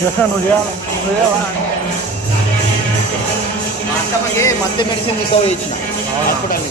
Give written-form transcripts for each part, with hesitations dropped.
చేస్తాను అక్కడికి మధ్య మెడిసిన్ రికవర్ ఇచ్చిన hospital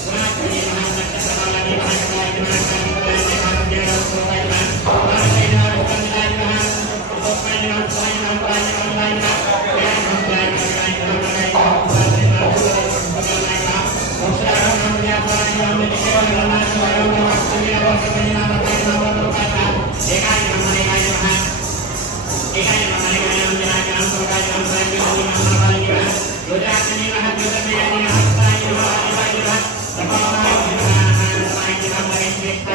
Thank you.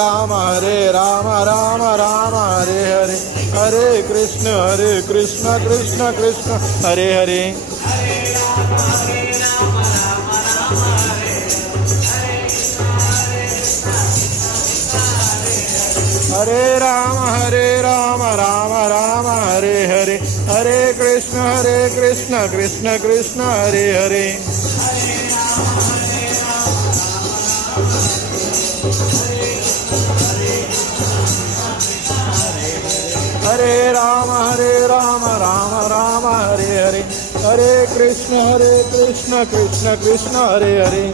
Ram Ram Ram Hare Hare, हरे कृष्ण कृष्ण कृष्ण हरे हरे, हरे राम राम राम हरे हरे, हरे कृष्ण कृष्ण कृष्ण हरे हरे, हरे राम राम राम हरे हरे, हरे कृष्ण कृष्ण कृष्ण हरे हरे,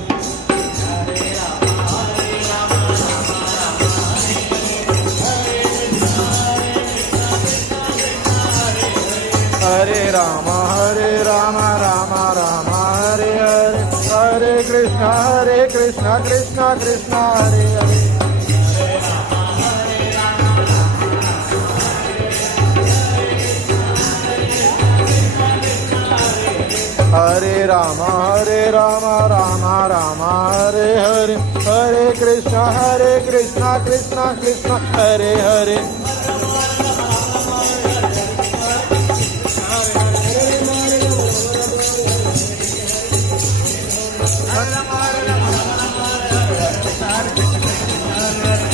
हरे राम राम राम हरे हरे, हरे कृष्ण कृष्ण कृष्ण हरे हरे, हरे राम राम हरे हरे, हरे कृष्ण कृष्ण कृष्ण हरे हरे,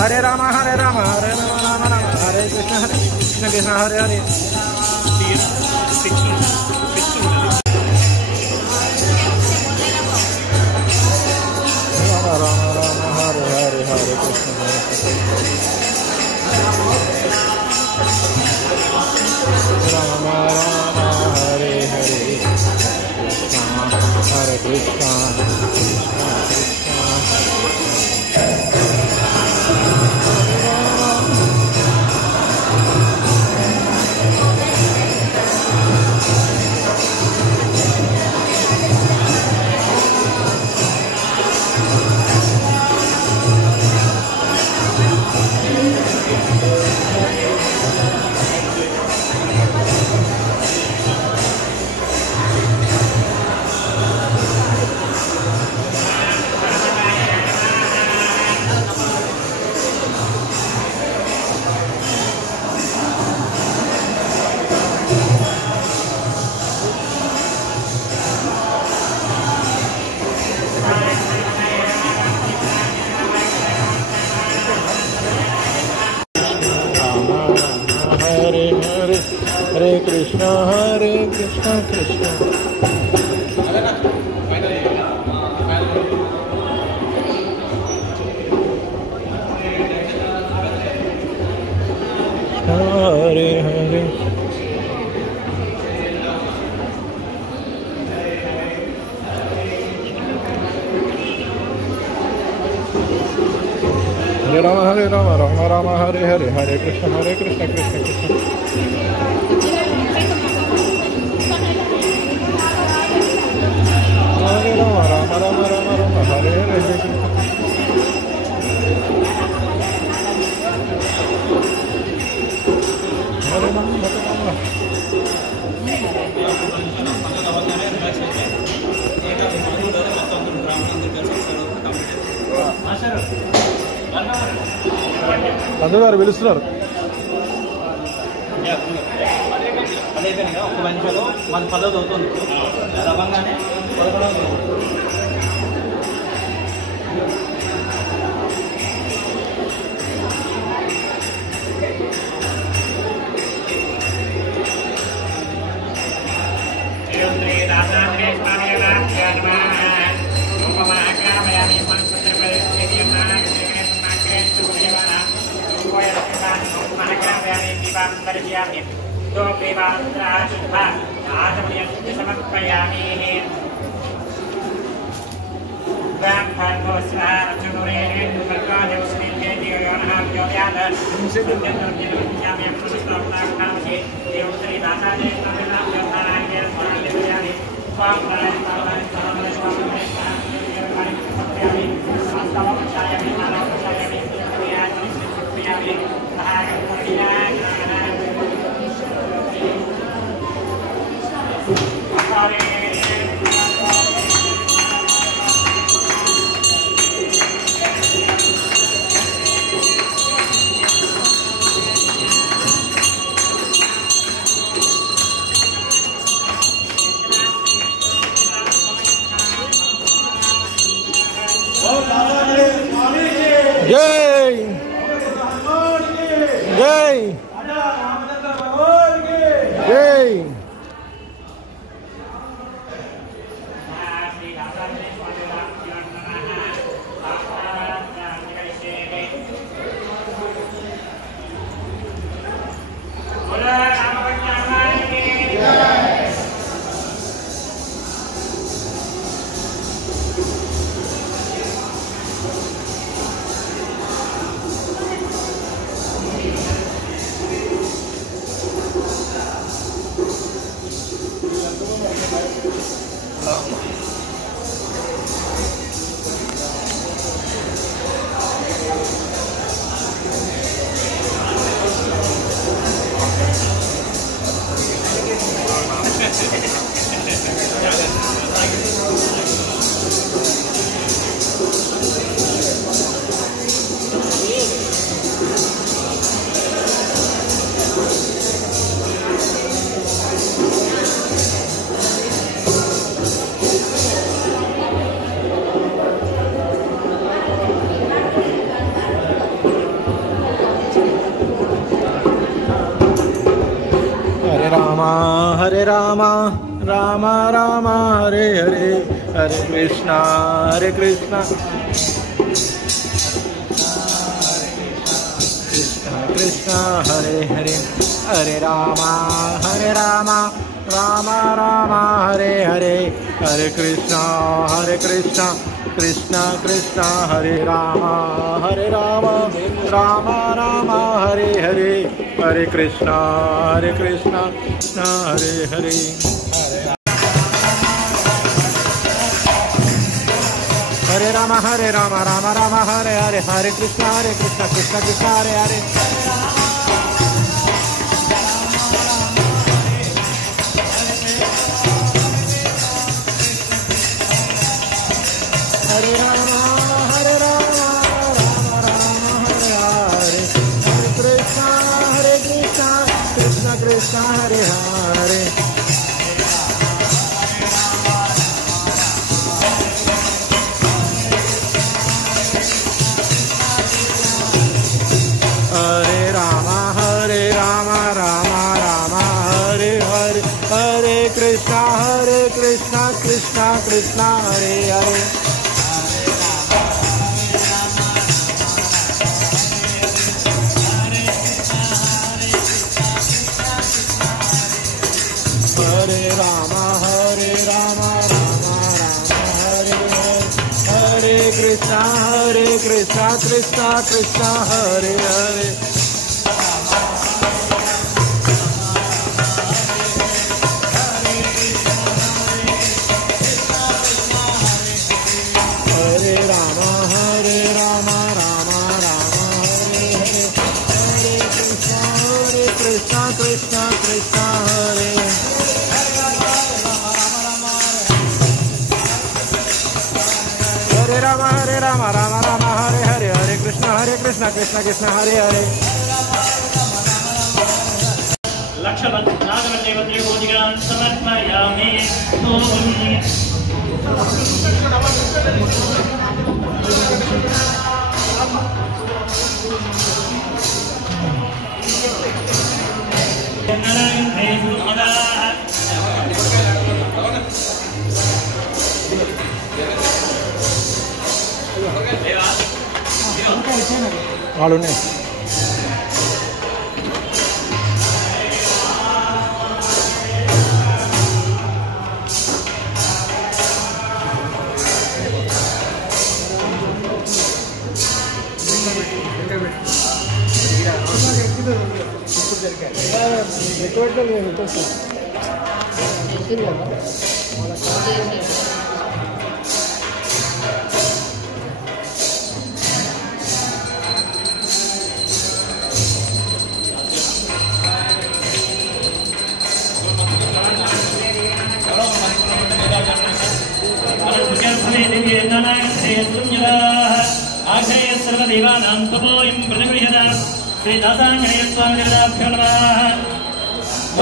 हरे राम राम हरे कृष्ण कृष्ण हरे हरे, राम हरे हरे, हरे कृष्ण राम हरे हरे, हरे कृष्ण हरे कृष्ण कृष्ण हरे हरे, हरे राम राम हरे हरे, हरे कृष्ण कृष्ण कृष्ण हरे राम राम हरे हरे, हरे राम అందరూ గారు పిలుస్తున్నారు. ఒక మనిషిలో మన 10వ అవుతుంది రవంగానే 11వ जय जय जय हरे रामा रामा रामा हरे हरे हरे कृष्णा कृष्णा कृष्णा हरे हरे हरे रामा रामा रामा हरे हरे हरे कृष्णा कृष्णा कृष्णा हरे रामा रामा रामा हरे हरे हरे कृष्णा कृष्णा हरे हरे हरे रामा रामा रामा हरे हरे हरे कृष्णा कृष्णा कृष्णा हरे हरे हरे रामा रामा रामा हरे हरे हरे कृष्णा कृष्णा कृष्णा हरे हरे हरे रामा रामा रामा हरे हरे हरे कृष्णा कृष्णा कृष्णा हरे हरे हरे रामा रामा रामा हरे हरे कृष्णा कृष्णा कृष्णा हरे हरे हरे रामा रामा रामा हरे हरे हरे कृष्णा कृष्णा हरे हरे रामा रामा हरे हरे हरे कृष्णा कृष्णा कृष्णा हरे हरे लक्षवत् नागदेवते पूजिकान् समर्पयामि వాళ్ళునే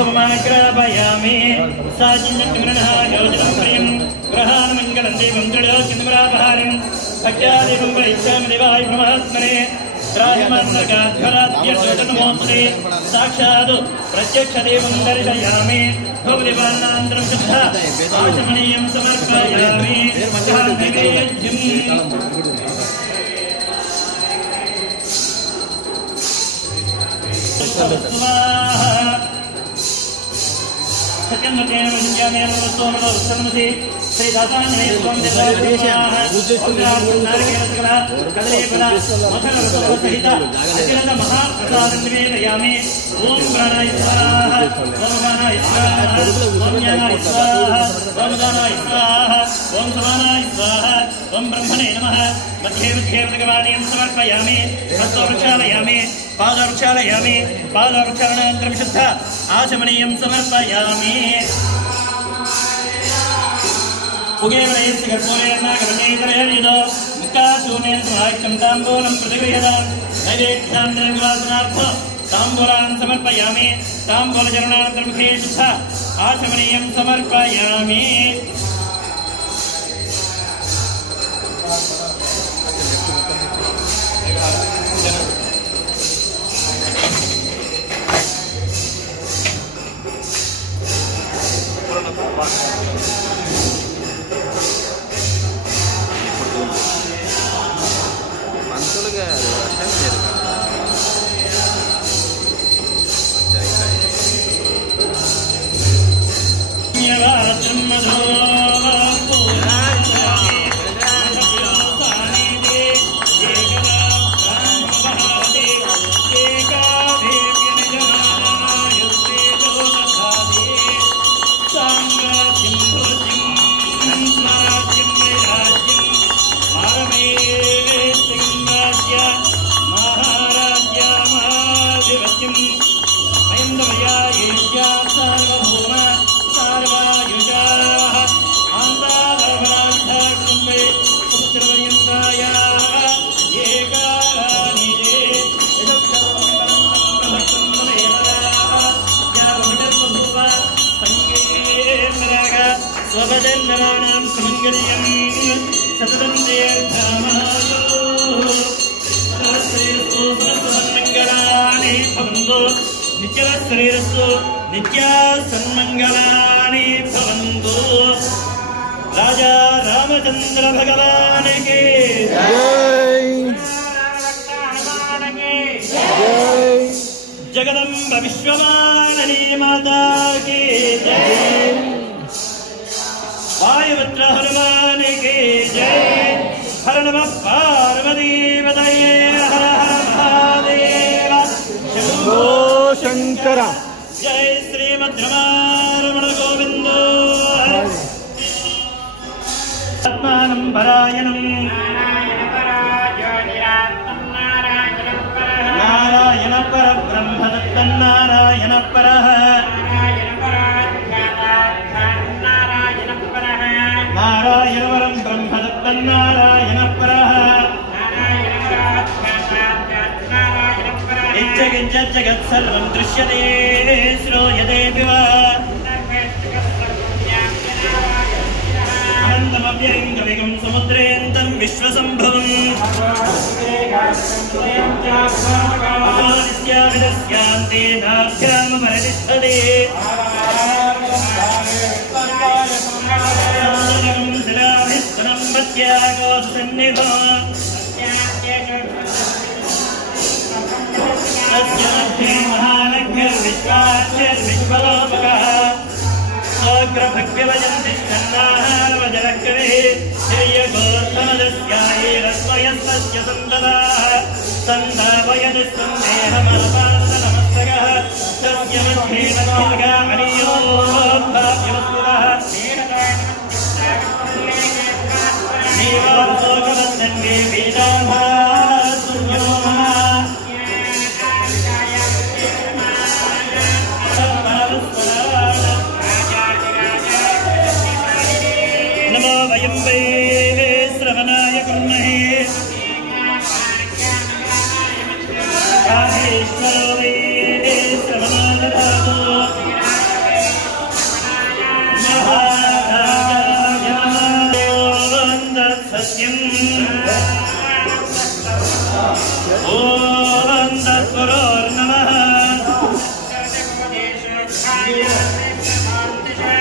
उपमाग्रापयामि साचिन्यग्रहः योजनं प्रियं ग्रहान् मङ्गलं देवं त्रिलोक्यं भक्त्यादिवं प्रयच्छामि देवाय ब्रह्मात्मने त्राहिमन्नकाध्वराद्यर्जनमोत्रे साक्षात् प्रत्यक्षदेवं दर्शयामि भवदिवान्नान्तरं शुद्धा आचमनीयं समर्पयामि सत्यमतेन विद्यामेन वस्तुमनो उत्तमसि श्री दासाने त्वं देवाः नारिकेलसकला कदलीफला मथनवस्तु सहित अखिलत महाप्रसादं निवेदयामि ओम प्राणाय स्वाहा ओम गानाय स्वाहा ओम ज्ञानाय स्वाहा ओम दानाय स्वाहा ओम समानाय स्वाहा ओम ब्रह्मणे नमः मध्ये मध्ये भगवानीं समर्पयामि हस्तवृक्षालयामि पादवृक्षालयामि पादवृक्षालनानन्तरं शुद्ध आचमनीयं समर्पयामि उगेवलयस्य कर्पूरेणागमनेतरहरिदो मुक्ताशूनेन समाहितं ताम्बूलं प्रतिगृह्यतां नैवेद्यान्तरनिवासनार्थं ताम्बूलान् समर्पयामि ताम्बूलचरणानन्तरं मुखे शुद्ध आचमनीयं समर्पयामि नित्या सन्मंगलानि भवन्तु। राजा रामचंद्र भगवान के जय, जगदम्ब विश्वमाननी माता के जय, वायुपुत्र हनुमान के जय। हर नमः पार्वतीपतये हर हर महादेव शंभो शंकर। जय श्रीमद्रमारमण गोविंद। आत्मानं परायणं नारायण परब्रह्म तन्नारायण परः नारायण परं ब्रह्म तन्नारायण परः जगत् सर्वं दृश्यते श्रूयते वा अनन्तमव्यङ्गविगं समुद्रेऽन्तं विश्वसम्भवम् नित्याविदस्यान्ते नाभ्यामपरितिष्ठते शिलाभिस्तनं मत्यागोसन्निभम् महालक्ष्मीर्विश्वाच्यर्विश्वलोकः सोऽग्रभग्यवजन्तिष्ठन्नाहारवजलकरे श्रेयगोत्तमदस्यायैरस्वयस्वस्य सन्तदा सन्धावयति सन्देहमनपादनमस्तकः तस्य मध्ये नक्षिका अनियोद्भाव्यवस्तुतः देवालोकवत्सङ्गे वेदाभासुर्यो नमो वयं वै श्रवणाय कुर्महे राधेश्वरो वै श्रवणादधातु महाराजाय नमः। ఓం తత్పురోర్నమః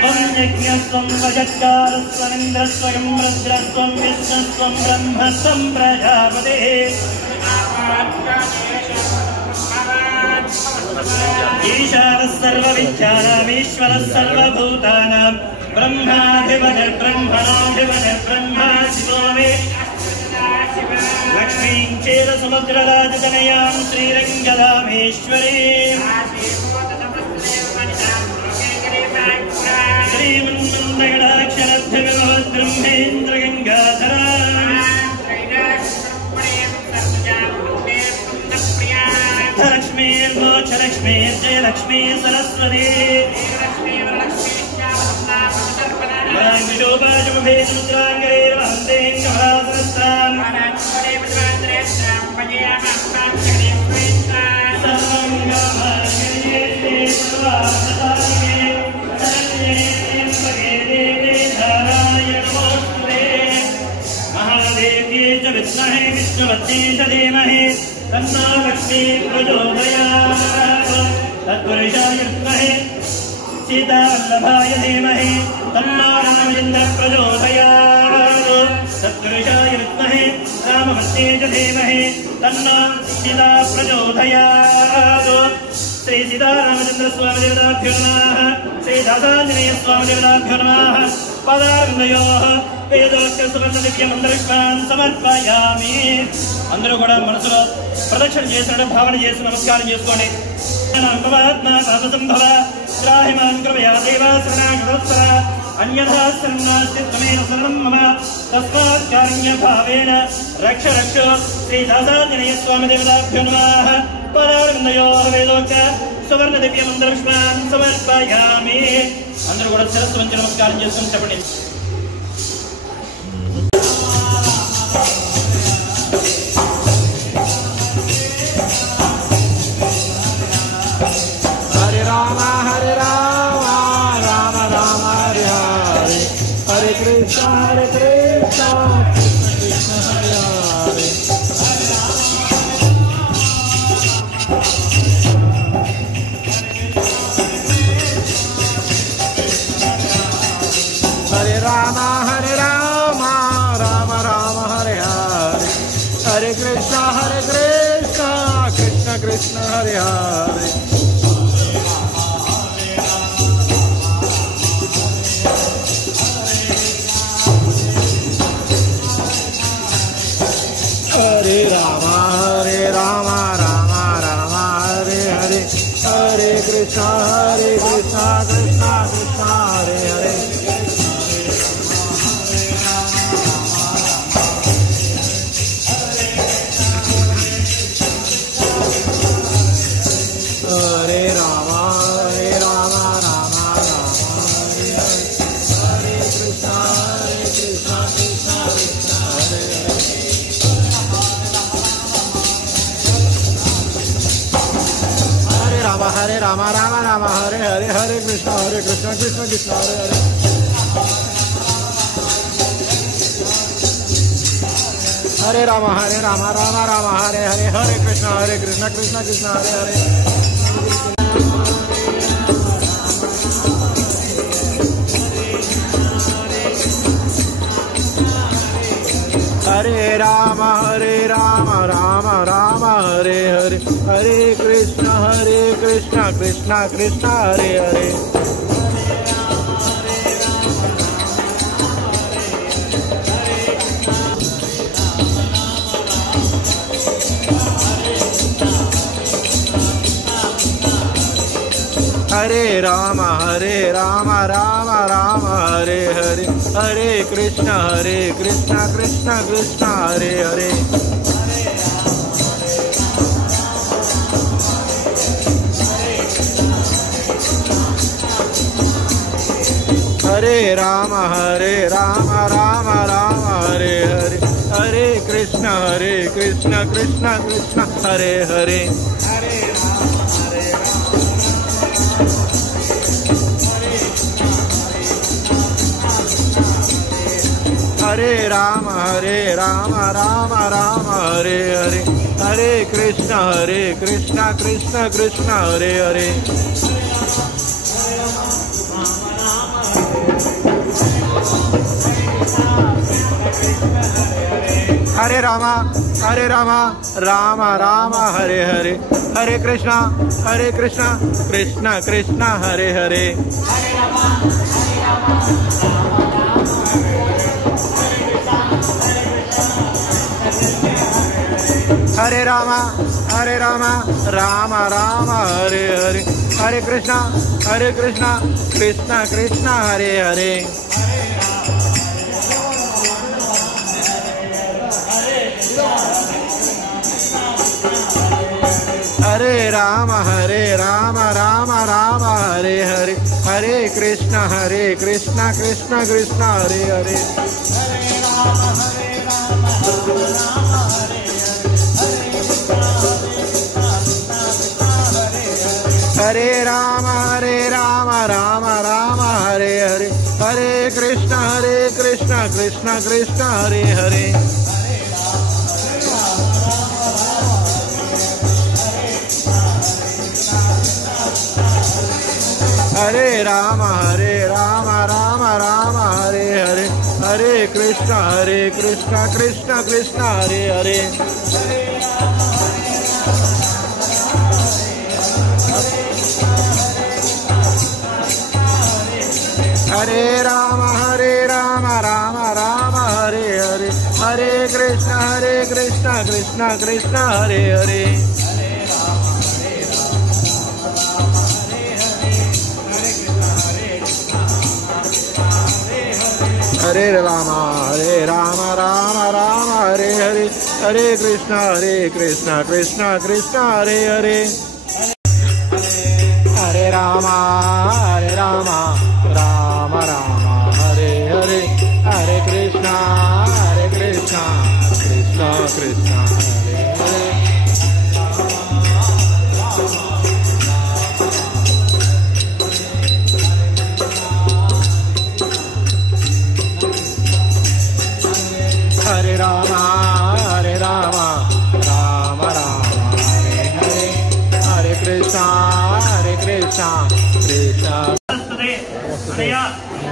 త్వం యజ్ఞస్త్వం వజత్కారస్త్వమింద్రస్త్వం రుద్రస్త్వం విష్ణుస్త్వం బ్రహ్మస్త్వం ప్రజాపతిః ఈశానः సర్వవిద్యానాం ఈశ్వరः సర్వభూతానాం బ్రహ్మాధిపతిర్ బ్రహ్మణాధిపతిర్ బ్రహ్మా శివో మే లక్ష్మీం చేర సముద్రరాజతనయాం శ్రీరంగదామేశ్వరీం శ్రీమన్మందగడాక్షరబ్రహ్మేంద్రగంగాధరాం లక్ష్మీర్మోక్షలక్ష్మీర్జయలక్ష్మీ సరస్వతీ విశోభాజముభేదముద్రాంగరేర్వందేంగమరాసనస్తాం महादेव्ये च विद्महे विष्णुपत्नी च धीमहि तन्नो लक्ष्मी प्रचोदयात् तत्पुरुषाय विद्महे सीतावल्लभाय धीमहि तन्नो रामेन्द्र प्रचोदयात् तत्पुरुषाय विद्महे रामपत्नी च धीमहि तन्नो सीता प्रचोदयात् श्री सीतारामचंद्र स्वामी देवताभ्यो नमः श्री दासांजनेय स्वामी देवताभ्यो नमः पदार्घयोः वेदोक्त सुवर्ణ దివ్య మంత్రపుష్పాన్ని సమర్పయామి. అందరూ కూడా మనసులో ప్రదక్షిణ చేసినట్టు భావన చేసి నమస్కారం చేసుకోండి. సంభవ త్రాహిమాన్ కృపయా దేవా శరణాగతోత్సవ అన్యథా శరణాస్తి త్వమేవ శరణం మమ తస్మాత్ కారుణ్య భావేన రక్ష రక్ష శ్రీ దాసాంజనేయ స్వామి దేవతాభ్యో నమః పదార్ఘయోః వేదోక్త సువర్ణ దివ్య మంత్రపుష్పాన్ని సమర్పయామి. అందరూ కూడా శిరస్సు వంచి నమస్కారం చేసుకుని చెప్పండి. Hare Rama, Rama Rama, Hare Hare, Hare Krishna, Krishna Krishna, Hare Hare. Hare Rama, Rama Rama, Hare Hare, Hare Krishna, Krishna Krishna, Hare Hare. Hare Rama, Rama Rama, Hare Hare, Hare Krishna, Krishna Krishna, Hare Hare. Hare Rama, Rama Rama, Hare Hare, Hare Krishna, Krishna Krishna, Hare Hare. Hare Rama, Rama Hare Hare, Hare Krishna, Krishna Krishna, Hare Hare. Hare Rama, Rama Hare Hare, Hare Krishna, Krishna Krishna, Hare Hare. Hare Rama, Rama Hare Hare, Hare Krishna, Krishna Krishna, Hare Hare. Hare Rama, Rama Hare Hare, Hare Krishna, Krishna Krishna, Hare Hare. Hare Rama, Rama Hare Hare, Hare Krishna, Krishna Hare Hare. Hare Rama Rama Rama Hare Hare Hare Krishna Krishna Krishna Hare Hare Hare Rama Rama Rama Hare Hare Hare Krishna Krishna Krishna Hare Hare Hare Rama Rama Rama Hare Hare Hare Krishna Krishna Krishna Hare Hare Hare Rama Rama Rama Hare Hare Hare Krishna Krishna Krishna Hare Hare Hare Rama Rama Rama Hare Hare Hare Krishna Krishna Krishna Hare Hare Hare Rama Rama Rama Hare Hare Hare Krishna Krishna Krishna Hare Hare Hare Rama Rama Rama Hare Hare Hare Krishna Krishna Krishna Hare Hare Hare Rama Rama Rama Hare Hare Hare Krishna Krishna Krishna Hare Hare Hare Rama Rama Rama Hare Hare Hare Krishna Krishna Krishna Hare Hare Hare Rama Rama Rama Hare Hare Hare Krishna Krishna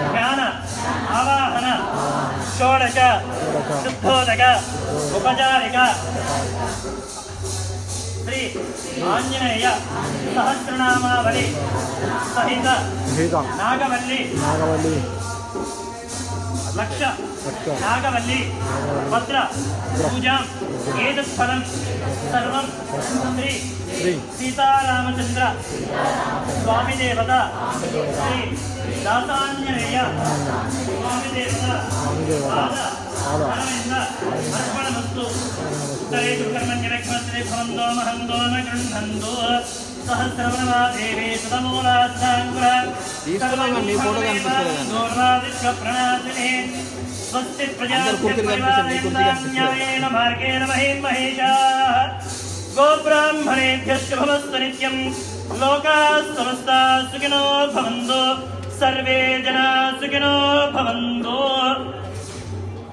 జ్ఞాన ఆవాహన షోడశ శుద్ధోదక ఉపచారిక శ్రీ ఆంజనేయ సహస్రనామావళి సహిత నాగవల్లి లక్ష నాగవల్లి భద్ర పూజాం ఏతత్ఫలం సర్వం శ్రీ సీతారామచంద్ర స్వామి దేవత శ్రీ దాసాంజనేయ స్వామి దేవత అరవింద అర్పణమస్తు ఉత్తరే దుర్కర్మణ్యరక్ష్మశ్రీ భవందోమహం దోమ గృహందో సహస్రవనమా దేవీ సుతమూలాస్థాంకుర ప్రణాశిని స్వస్తి ప్రజాన్యాయేన మార్గేణ మహేషాః గోబ్రాహ్మణేభ్యశ్చ భవస్తు నిత్యం లోకాః సమస్తాః సుఖినో భవంతు సర్వే జనాః సుఖినో భవంతు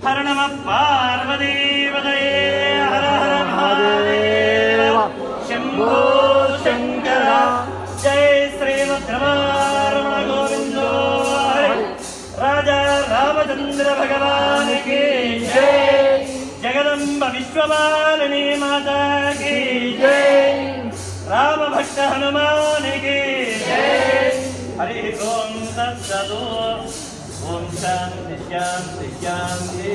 హర నమః పార్వతీపతయే హర హర మహాదేవ శంభో శంకర జై శ్రీమద్రమారమణ గోవిందో రాజా రామచంద్ర భగవాన్ కీ జై జగదంబ విశ్వమాలిని మాతా కీ జై రామ భక్త హనుమాన్ కీ జై హరి ఓం తత్సతు ఓం శాంతి శాంతి శాంతి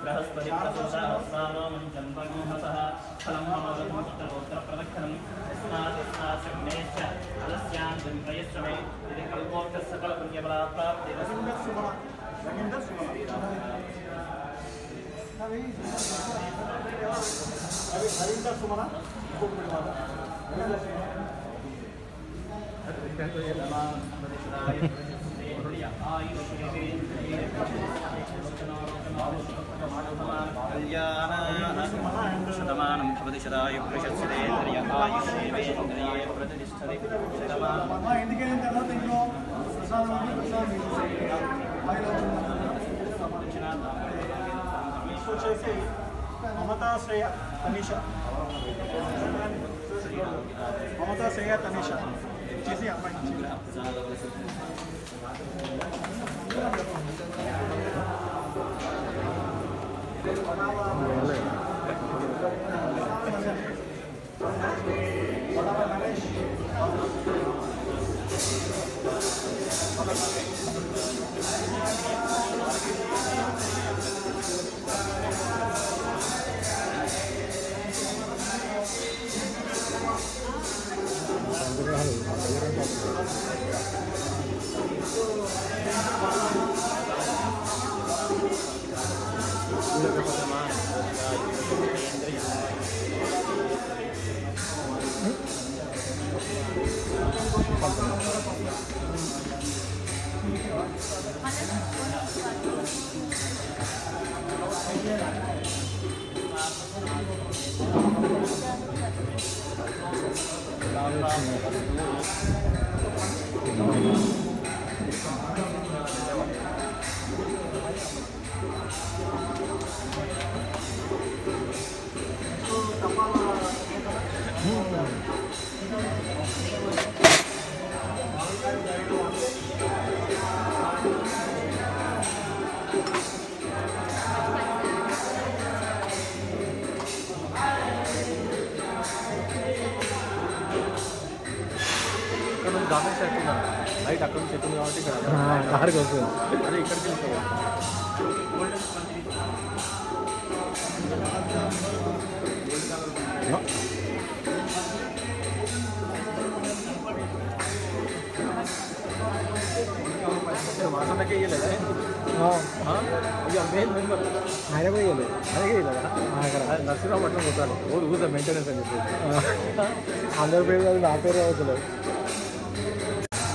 బృహస్పతి ప్రసూతాస్మానో మంచంపగోహసః ఫలం మమోదముత్రప్రదక్షణం యస్మాదేశ్చ అలస్యాంతం ప్రయశ్రమే ఇది కల్పోక్త సకల పుణ్యఫలా ప్రాప్తి రవీంద్ర శతమానం భవతి శతాయు ప్రశస్యేంద్రియ ఆయుష్యేంద్రియే ప్రతిష్టతి శతమానం ఇంటికి వెళ్ళిన తర్వాత ఇంట్లో వచ్చేసి మమతాశ్రేయ తనీష చేసి అమ్మాయి లైట్ అక్కడ నుంచి చెప్తుంది కాబట్టి ఇక్కడ ఆడికి వస్తుంది అదే ఇక్కడికి వాసనకే ఇవ్వలేదా ఇక మెయిన్ మెంబర్ ఆయన కూడా ఇవ్వలేదు ఆయనకే ఇవ్వలేదా నర్సరావు పట్ల పోతారు ఊజ మెయింటెనెన్స్ అని చెప్పి అందరి పేరు అది నా పేరు అవుతలేదు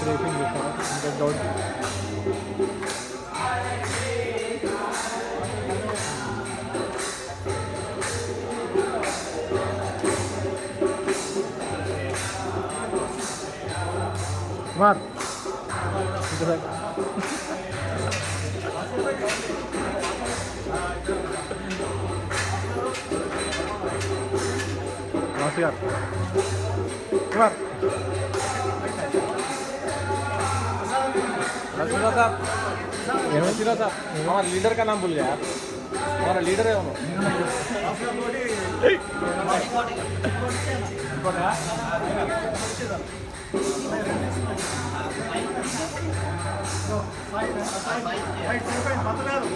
రేపింగ్ ఇంకా డౌట్ కుమార్ नमस्कार कुमार साहब हमारा लीडर का नाम भूल गया आप हमारा लीडर है బతలేదు